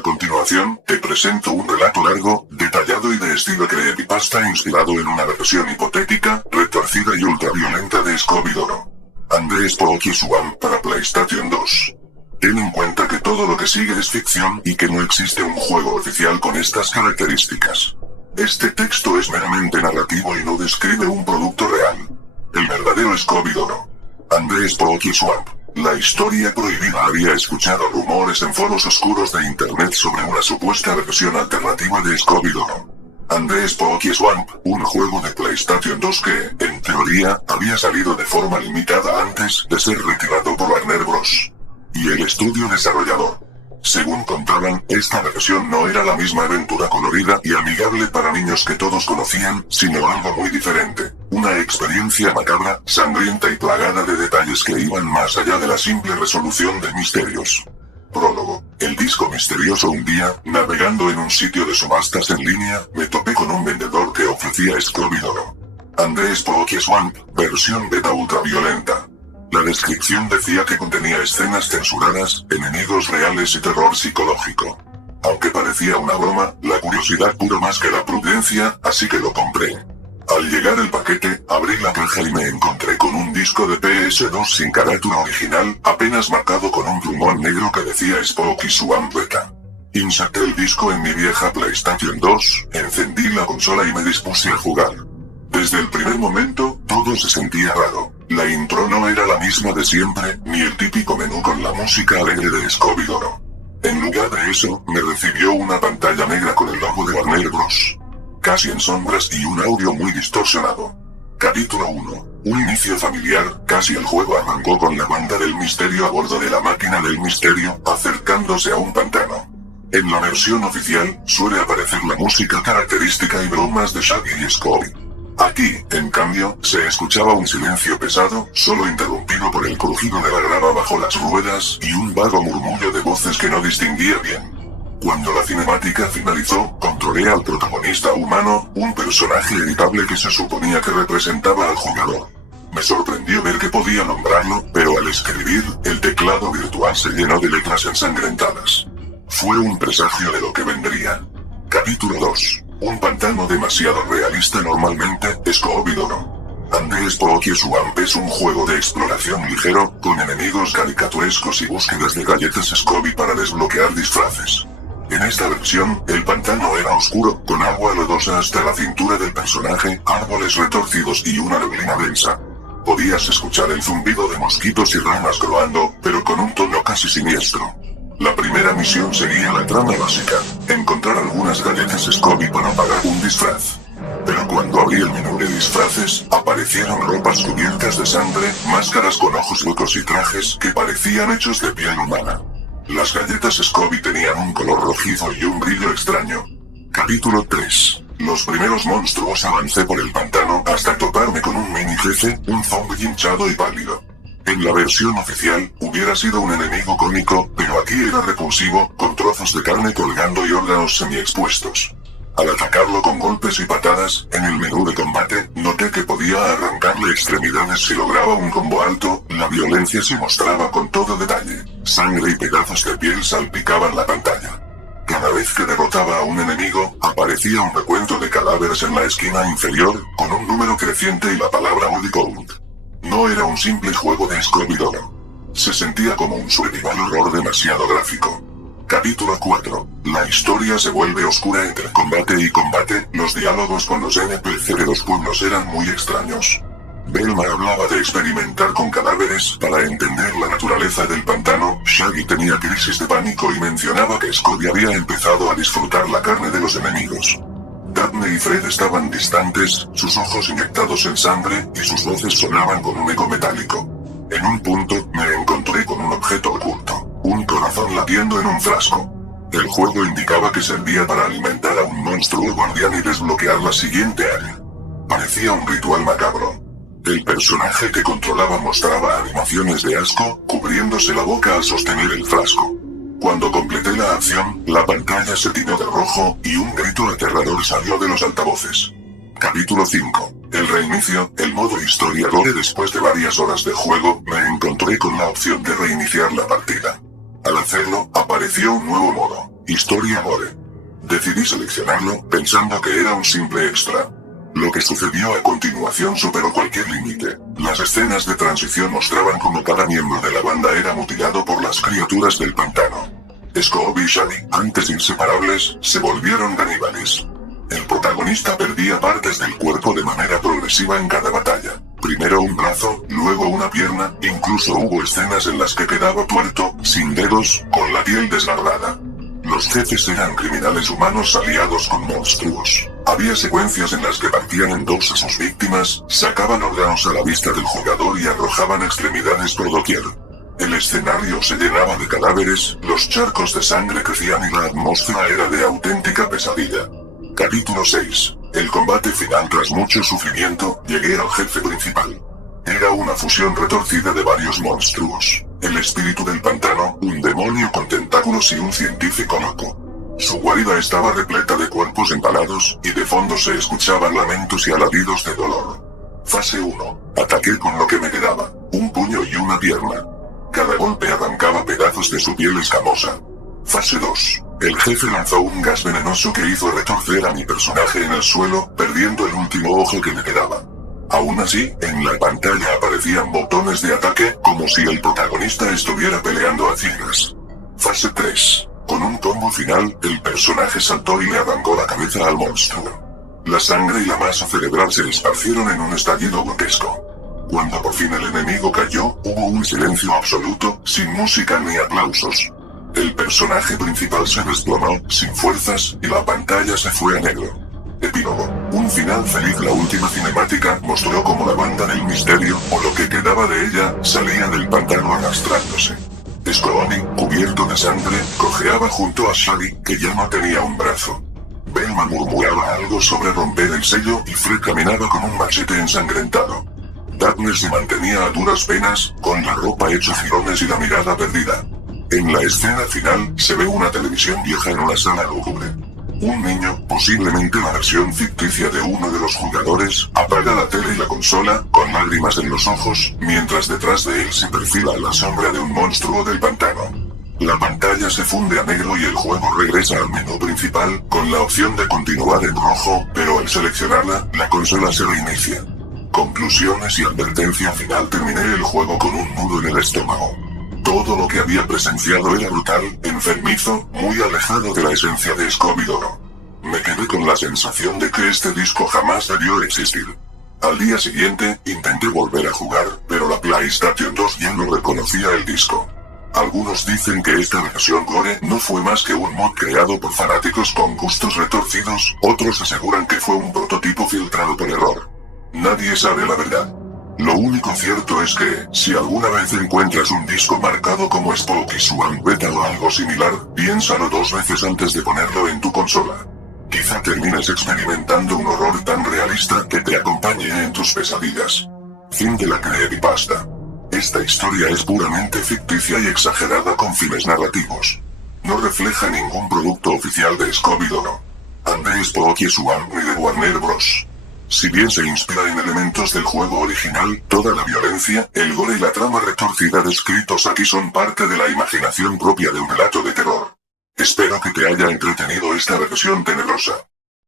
A continuación, te presento un relato largo, detallado y de estilo creepypasta inspirado en una versión hipotética, retorcida y ultraviolenta de Scooby-Doo. Andrés Pookie Swamp para PlayStation 2. Ten en cuenta que todo lo que sigue es ficción y que no existe un juego oficial con estas características. Este texto es meramente narrativo y no describe un producto real. El verdadero Scooby-Doo. Andrés Pookie Swamp. La historia prohibida había escuchado rumores en foros oscuros de internet sobre una supuesta versión alternativa de Scooby-Doo. Andrés Pookie Swamp, un juego de PlayStation 2 que, en teoría, había salido de forma limitada antes de ser retirado por Warner Bros. Y el estudio desarrollador. Según contaban, esta versión no era la misma aventura colorida y amigable para niños que todos conocían, sino algo muy diferente. Una experiencia macabra, sangrienta y plagada de detalles que iban más allá de la simple resolución de misterios. Prólogo. El disco misterioso. Un día, navegando en un sitio de subastas en línea, me topé con un vendedor que ofrecía Scooby-Doo. Andrés Pookie Swamp, versión beta ultraviolenta. La descripción decía que contenía escenas censuradas, enemigos reales y terror psicológico. Aunque parecía una broma, la curiosidad pudo más que la prudencia, así que lo compré. Al llegar el paquete, abrí la caja y me encontré con un disco de PS2 sin carátula original, apenas marcado con un plumón negro que decía Spooky Swamp Beta. Inserté el disco en mi vieja PlayStation 2, encendí la consola y me dispuse a jugar. Desde el primer momento, todo se sentía raro. La intro no era la misma de siempre, ni el típico menú con la música alegre de Scooby-Doo. En lugar de eso, me recibió una pantalla negra con el logo de Warner Bros. Casi en sombras y un audio muy distorsionado. Capítulo 1. Un inicio familiar. Casi el juego arrancó con la banda del misterio a bordo de la máquina del misterio, acercándose a un pantano. En la versión oficial, suele aparecer la música característica y bromas de Shaggy y Scooby. Aquí, en cambio, se escuchaba un silencio pesado, solo interrumpido por el crujido de la grava bajo las ruedas y un vago murmullo de voces que no distinguía bien. Cuando la cinemática finalizó, controlé al protagonista humano, un personaje editable que se suponía que representaba al jugador. Me sorprendió ver que podía nombrarlo, pero al escribir, el teclado virtual se llenó de letras ensangrentadas. Fue un presagio de lo que vendría. Capítulo 2. Un pantano demasiado realista. Normalmente, Scooby-Doo. Andrés Pookie Swamp es un juego de exploración ligero, con enemigos caricaturescos y búsquedas de galletas Scooby para desbloquear disfraces. En esta versión, el pantano era oscuro, con agua lodosa hasta la cintura del personaje, árboles retorcidos y una neblina densa. Podías escuchar el zumbido de mosquitos y ranas croando, pero con un tono casi siniestro. La primera misión seguía la trama básica, encontrar algunas galletas Scooby para pagar un disfraz. Pero cuando abrí el menú de disfraces, aparecieron ropas cubiertas de sangre, máscaras con ojos huecos y trajes que parecían hechos de piel humana. Las galletas Scooby tenían un color rojizo y un brillo extraño. Capítulo 3. Los primeros monstruos. Avancé por el pantano hasta toparme con un mini jefe, un zombie hinchado y pálido. En la versión oficial, hubiera sido un enemigo cómico, pero aquí era repulsivo, con trozos de carne colgando y órganos semi-expuestos. Al atacarlo con golpes y patadas, en el menú de combate, noté que podía arrancarle extremidades si lograba un combo alto. La violencia se mostraba con todo detalle. Sangre y pedazos de piel salpicaban la pantalla. Cada vez que derrotaba a un enemigo, aparecía un recuento de cadáveres en la esquina inferior, con un número creciente y la palabra Body Count. No era un simple juego de Scooby-Doo. Se sentía como un survival horror demasiado gráfico. Capítulo 4. La historia se vuelve oscura entre combate y combate. Los diálogos con los NPC de los pueblos eran muy extraños. Velma hablaba de experimentar con cadáveres para entender la naturaleza del pantano. Shaggy tenía crisis de pánico y mencionaba que Scooby había empezado a disfrutar la carne de los enemigos. Daphne y Fred estaban distantes, sus ojos inyectados en sangre, y sus voces sonaban con un eco metálico. En un punto, me encontré con un objeto oculto, un corazón latiendo en un frasco. El juego indicaba que servía para alimentar a un monstruo guardián y desbloquear la siguiente área. Parecía un ritual macabro. El personaje que controlaba mostraba animaciones de asco, cubriéndose la boca al sostener el frasco. Cuando completé la acción, la pantalla se tiñó de rojo, y un grito aterrador salió de los altavoces. Capítulo 5. El reinicio. El modo historia. Después de varias horas de juego, me encontré con la opción de reiniciar la partida. Al hacerlo, apareció un nuevo modo, Historia gore. Decidí seleccionarlo, pensando que era un simple extra. Lo que sucedió a continuación superó cualquier límite. Las escenas de transición mostraban cómo cada miembro de la banda era mutilado por las criaturas del pantano. Scooby y Shaggy, antes inseparables, se volvieron caníbales. El protagonista perdía partes del cuerpo de manera progresiva en cada batalla. Primero un brazo, luego una pierna, incluso hubo escenas en las que quedaba tuerto, sin dedos, con la piel desgarrada. Los jefes eran criminales humanos aliados con monstruos. Había secuencias en las que partían en dos a sus víctimas, sacaban órganos a la vista del jugador y arrojaban extremidades por doquier. El escenario se llenaba de cadáveres, los charcos de sangre crecían y la atmósfera era de auténtica pesadilla. Capítulo 6. El combate final. Tras mucho sufrimiento, llegué al jefe principal. Era una fusión retorcida de varios monstruos. El espíritu del pantano, un demonio con tentáculos y un científico loco. Su guarida estaba repleta de cuerpos empalados, y de fondo se escuchaban lamentos y alaridos de dolor. Fase 1. Ataqué con lo que me quedaba, un puño y una pierna. Cada golpe arrancaba pedazos de su piel escamosa. Fase 2. El jefe lanzó un gas venenoso que hizo retorcer a mi personaje en el suelo, perdiendo el último ojo que me quedaba. Aún así, en la pantalla aparecían botones de ataque, como si el protagonista estuviera peleando a ciegas. Fase 3. Con un combo final, el personaje saltó y le arrancó la cabeza al monstruo. La sangre y la masa cerebral se esparcieron en un estallido grotesco. Cuando por fin el enemigo cayó, hubo un silencio absoluto, sin música ni aplausos. El personaje principal se desplomó, sin fuerzas, y la pantalla se fue a negro. Epílogo. Un final feliz. La última cinemática mostró cómo la banda del misterio, o lo que quedaba de ella, salía del pantano arrastrándose. Scooby, cubierto de sangre, cojeaba junto a Shaggy, que ya no tenía un brazo. Velma murmuraba algo sobre romper el sello y Fred caminaba con un machete ensangrentado. Daphne se mantenía a duras penas, con la ropa hecha jirones y la mirada perdida. En la escena final, se ve una televisión vieja en una sala lúgubre. Un niño, posiblemente la versión ficticia de uno de los jugadores, apaga la tele y la consola, con lágrimas en los ojos, mientras detrás de él se perfila la sombra de un monstruo del pantano. La pantalla se funde a negro y el juego regresa al menú principal, con la opción de continuar en rojo, pero al seleccionarla, la consola se reinicia. Conclusiones y advertencia final. Terminé el juego con un nudo en el estómago. Todo lo que había presenciado era brutal, enfermizo, muy alejado de la esencia de Scooby-Doo. Me quedé con la sensación de que este disco jamás debió existir. Al día siguiente, intenté volver a jugar, pero la PlayStation 2 ya no reconocía el disco. Algunos dicen que esta versión gore no fue más que un mod creado por fanáticos con gustos retorcidos, otros aseguran que fue un prototipo filtrado por error. Nadie sabe la verdad. Lo único cierto es que, si alguna vez encuentras un disco marcado como Spooky Swan Beta o algo similar, piénsalo dos veces antes de ponerlo en tu consola. Quizá termines experimentando un horror tan realista que te acompañe en tus pesadillas. Fin de la creepypasta. Esta historia es puramente ficticia y exagerada con fines narrativos. No refleja ningún producto oficial de Scooby-Doo. André Spooky Swan ni de Warner Bros. Si bien se inspira en elementos del juego original, toda la violencia, el gore y la trama retorcida descritos aquí son parte de la imaginación propia de un relato de terror. Espero que te haya entretenido esta versión tenebrosa.